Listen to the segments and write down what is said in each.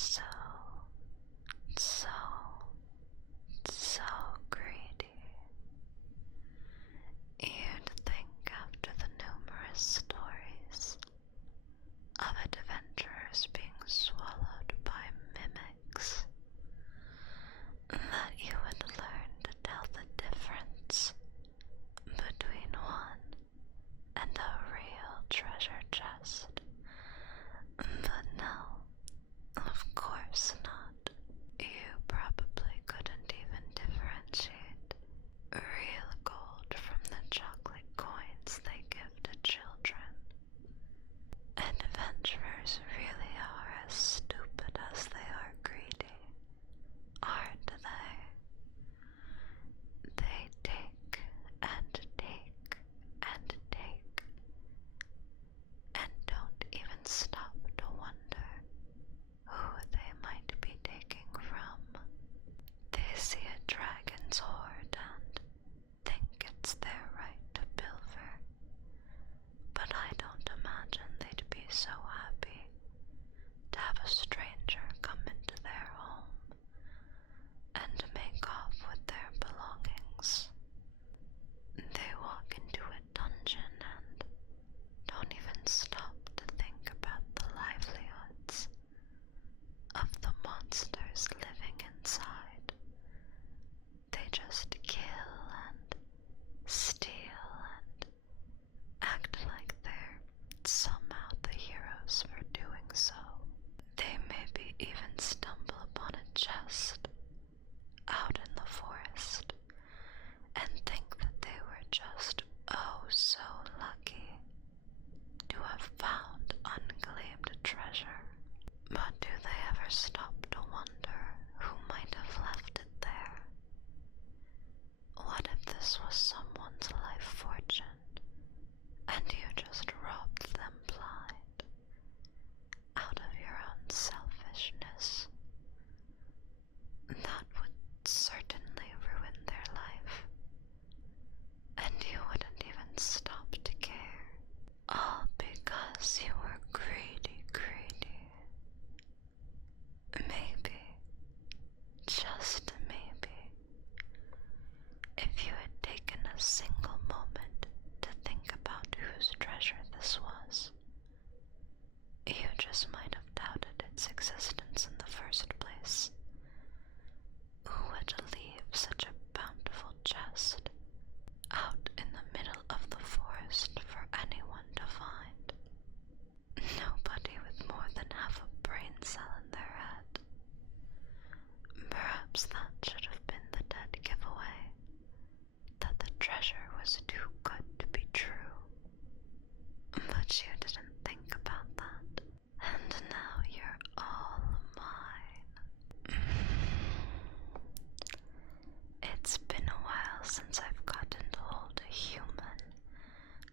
so, so, so greedy. You'd think after the numerous stories of adventurers being swallowed by mimics that you would learn to tell the difference between one and a real treasure chest. But no, of course not. You probably couldn't even differentiate real gold from the chocolate coins they give to children. Adventurers really are as stupid as they are greedy, aren't they? They take and take and take, and don't even stop to wonder who they might be taking from. They see a dragon's hoard and think it's their right to pilfer, but I don't imagine they'd be so happy to have a stranger come into their home and make off with their belongings. They walk into a dungeon and don't even stop to think about the livelihoods of the monsters living inside. They just kill and steal and act like they're somehow the heroes for doing so. They maybe even stumble upon a chest out in the forest and think that they were just oh so lucky to have found unclaimed treasure. But do they ever stop to wonder who might have left it there? What if this was someone's life fortune and you just robbed them blind out of your own selfishness? That would certainly ruin their life, and you wouldn't even stop to care, all because you were greedy, greedy. Maybe, just maybe, if you had taken a single moment to think about whose treasure this was, you just might have doubted its existence in the first place. Who would leave such a bountiful chest out in the middle of the forest for anyone to find? Nobody with more than half a brain cell in their head. Perhaps that should have been the dead giveaway, that the treasure was too good to be true. But you didn't think about that, and now you're all mine. It's been a while since I've gotten to hold a human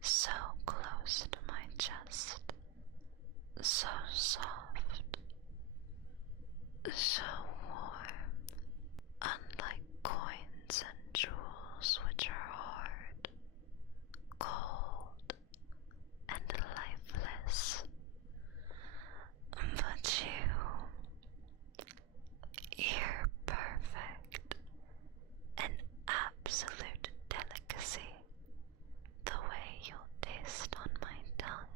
so close to my chest, so soft, so warm, unlike coins and jewels which are hard, cold, and lifeless. But you're perfect, an absolute delicacy, the way you'll taste on my tongue.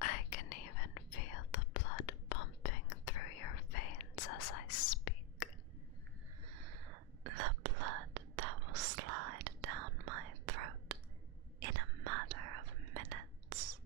I can even feel the blood pumping through your veins as I speak. The blood that will slide down my throat in a matter of minutes.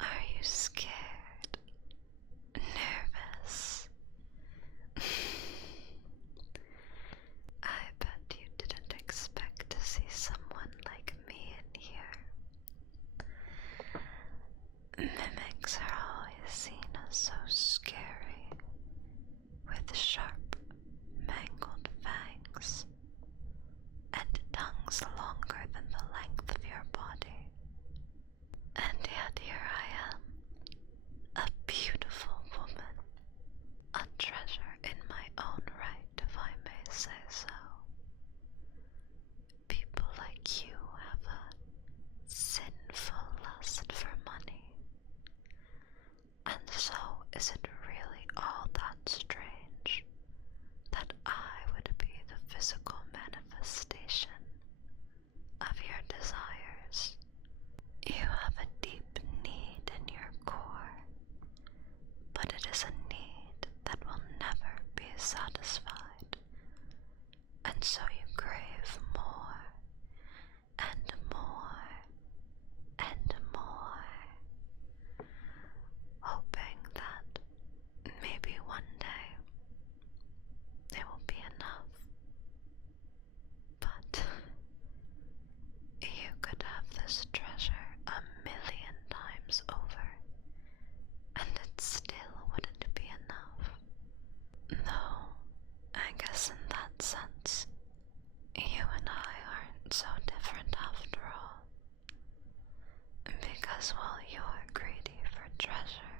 Are you scared? Nervous? I bet you didn't expect to see someone like me in here. Mimics are always seen as so scary, with sharp, mangled fangs, and tongues longer than the length of your body. And yet here I am, a beautiful woman, a treasure in my own right, if I may say so. People like you have a sinful lust for money, treasure.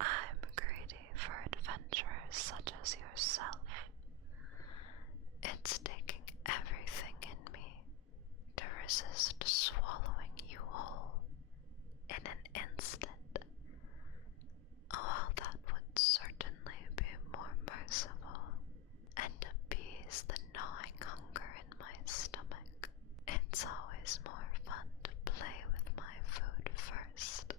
I'm greedy for adventurers such as yourself. It's taking everything in me to resist swallowing you whole in an instant. While that would certainly be more merciful and appease the gnawing hunger in my stomach, it's always more fun to play with my food first.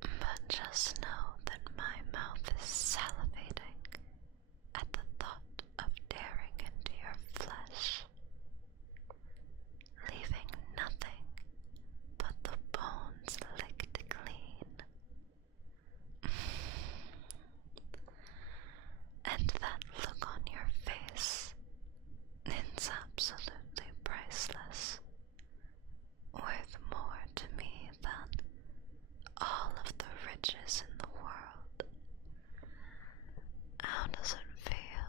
But just know that my mouth is salivating at the thought of tearing into your flesh, leaving nothing but the bones licked clean. And that look on your face, it's absolutely priceless, worth more to me than all of the riches in the world. How does it feel?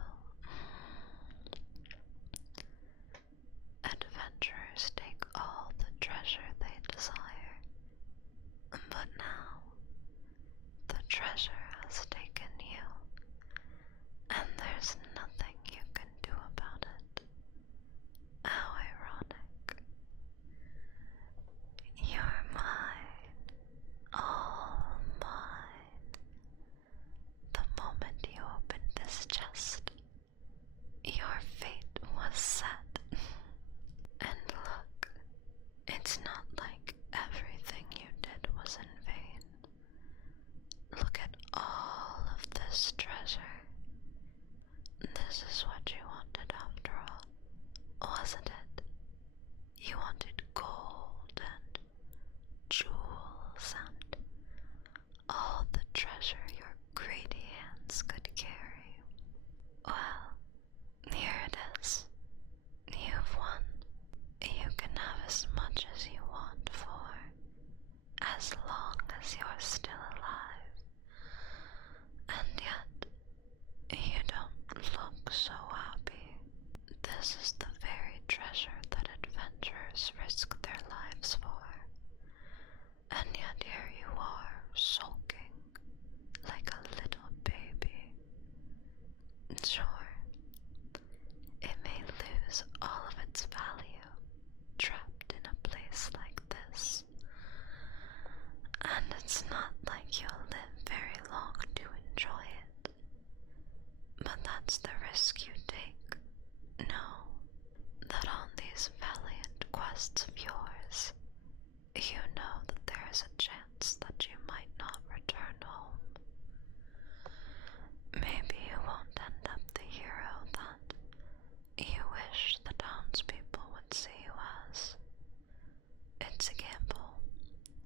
Adventurers take all the treasure they desire, but now the treasure has taken you, and there's nothing you can do about it. How ironic. You're mine, all mine. The moment you opened this chest, your fate was set. And look, it's not like everything you did was in vain. Look at all of this treasure. This is what you wanted after all, wasn't it? You wanted gold and jewels and all the treasure your greedy hands could carry. Well, here it is. You've won. You can have as much as you want for as long as you're still alive. And yet, you don't look so happy. This is the very treasure that adventurers risk their lives for. And yet here you are, sulking like a little baby. Sure, it may lose all of its value trapped in a place like this. And it's not like you'll live very long to enjoy it. But that's the risk you take. Know that on these valiant quests of yours, you know that there is a chance that you might not return home. Maybe you won't end up the hero that you wish the townspeople would see you as. It's a gamble,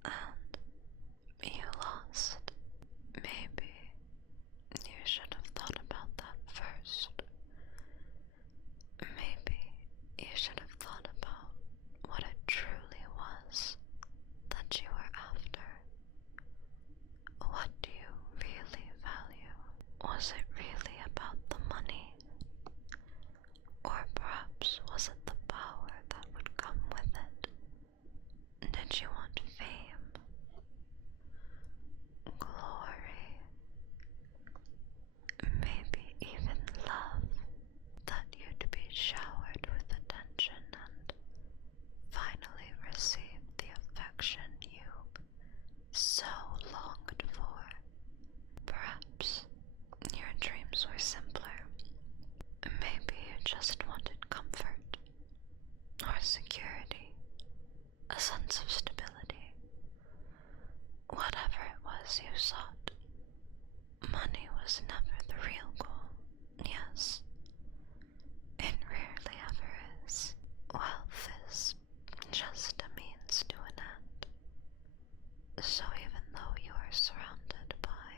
and you lost. Maybe you should have thought about that first. Maybe you should have thought about what it truly was that you were after. What do you really value? Was it really about the money? Or perhaps was it the power that would come with it? Did you want fame? Glory? Maybe even love, that you'd be showered with attention and finally receive the affection you so longed for. Perhaps your dreams were simpler. Maybe you just wanted comfort, or security, a sense of stability. Whatever it was you sought, money was never the real goal. Yes, it rarely ever is. Wealth is just a means to an end. So even though you are surrounded by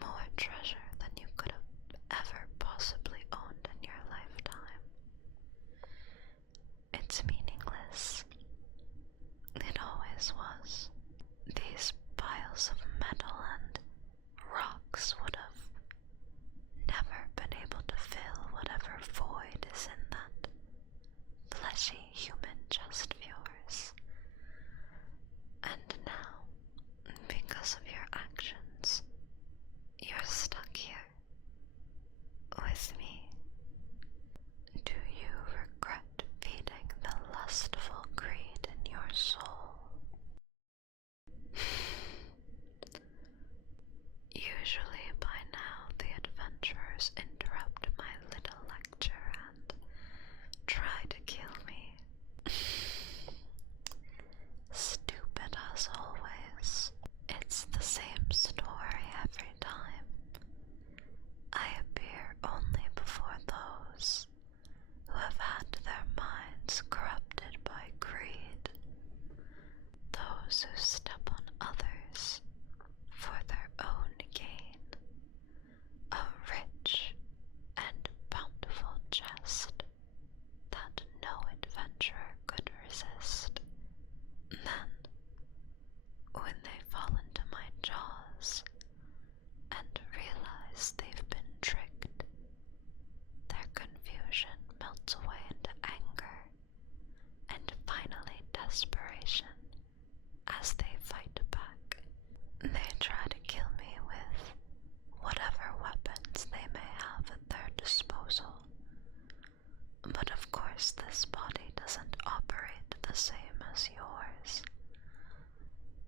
more treasure than you could have ever possibly owned in your lifetime, it's meaningless. It always was. These piles of metal and rocks would have never been able to fill whatever void is in that fleshy human chest of yours. And now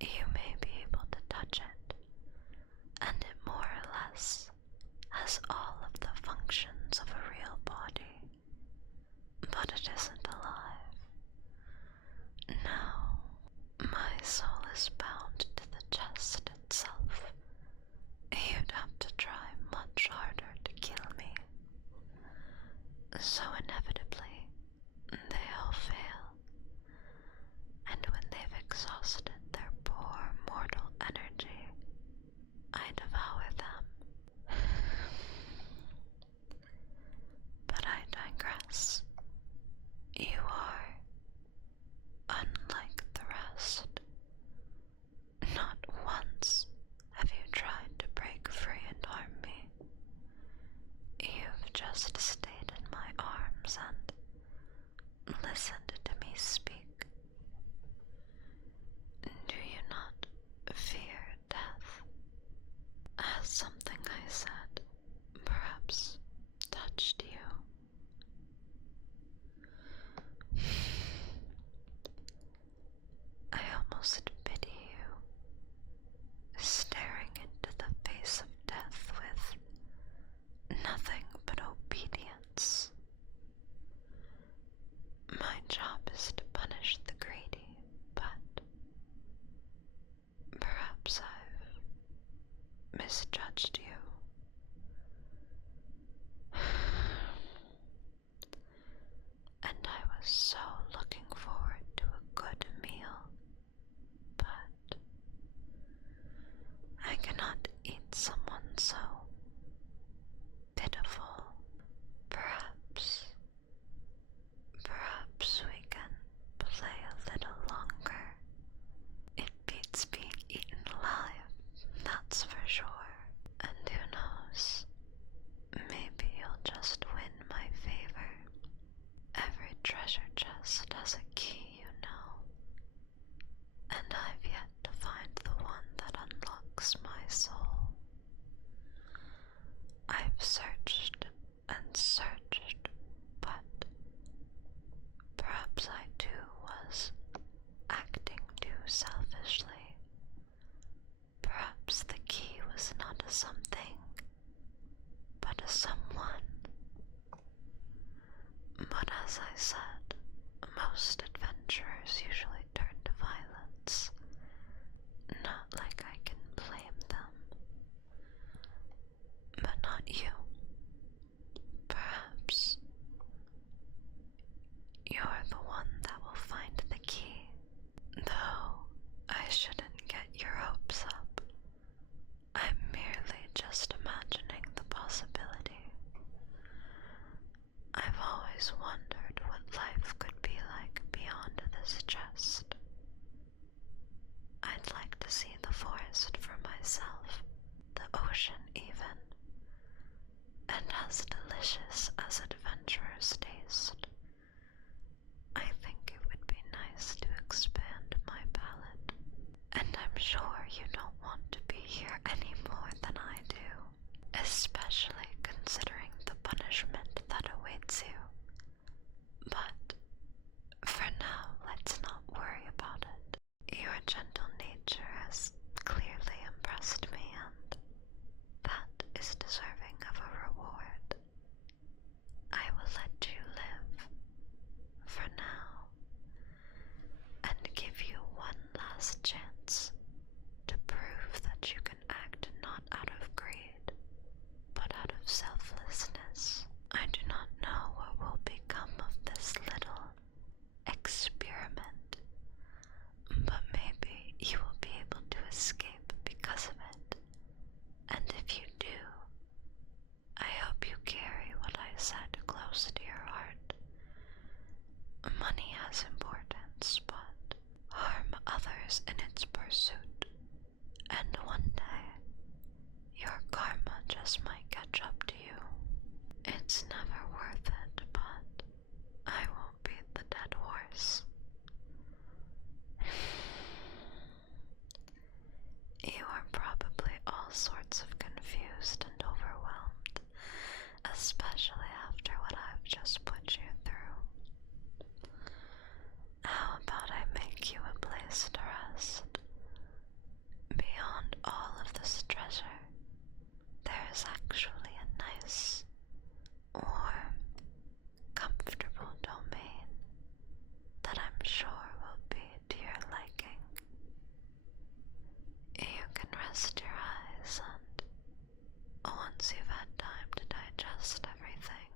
You may be able to touch it, and it more or less has all of the functions of a real body, but it isn't alive. Now, my soul is bound to the chest itself. You'd have to try much harder to kill me. So inevitably, they all fail, and when they've exhausted their poor mortal energy, I devour them. But I digress. You are unlike the rest. Not once have you tried to break free and harm me. You've just stayed in my arms and listened to me speak. Do you not fear death? Has something I said perhaps touched you? I almost pity you, staring into the face of death with nothing but obedience. My job is to punish the greedy, but perhaps I've misjudged you. And I was so looking forward to a good meal, but I cannot eat someone so pitiful. Perhaps we can play a little longer. It beats being eaten alive, that's for sure. And who knows, maybe you'll just win my favor. Every treasure chest has a key, you know, and I've yet to find the one that unlocks my soul. I've searched and searched, but perhaps I too was acting too selfishly. Perhaps the key was not a something, but a someone. But as I said, most adventurers usually turn to violence. Not like I can blame them. But not you. Perhaps you're the one that will find the key. Though I shouldn't get your hopes up. I'm merely just imagining the possibility. I've always wondered what life could be like beyond this chest. I'd like to see the forest for myself, the ocean even, and as delicious as adventurers taste. I think it would be nice to expand my palate, and I'm sure you don't want to be here any more than I do, especially considering the punishment that awaits you. But for now, let's not worry about it. Your gentle nature has clearly impressed me, and that is deserving of a reward. I will let you live for now and give you one last chance to prove that you can act not out of greed, but out of selflessness. I do not know what will become of this little experiment, but maybe you will be able to escape because of it. And if you do, I hope you carry what I said close to your heart. Money has importance, but harm others in its pursuit, and one day your karma just might catch up to you. It's never worth it, but I won't beat the dead horse. You are probably all sorts of confused and overwhelmed, especially after what I've just put you through. How about I make you a place to rest? rest your eyes, and once you've had time to digest everything,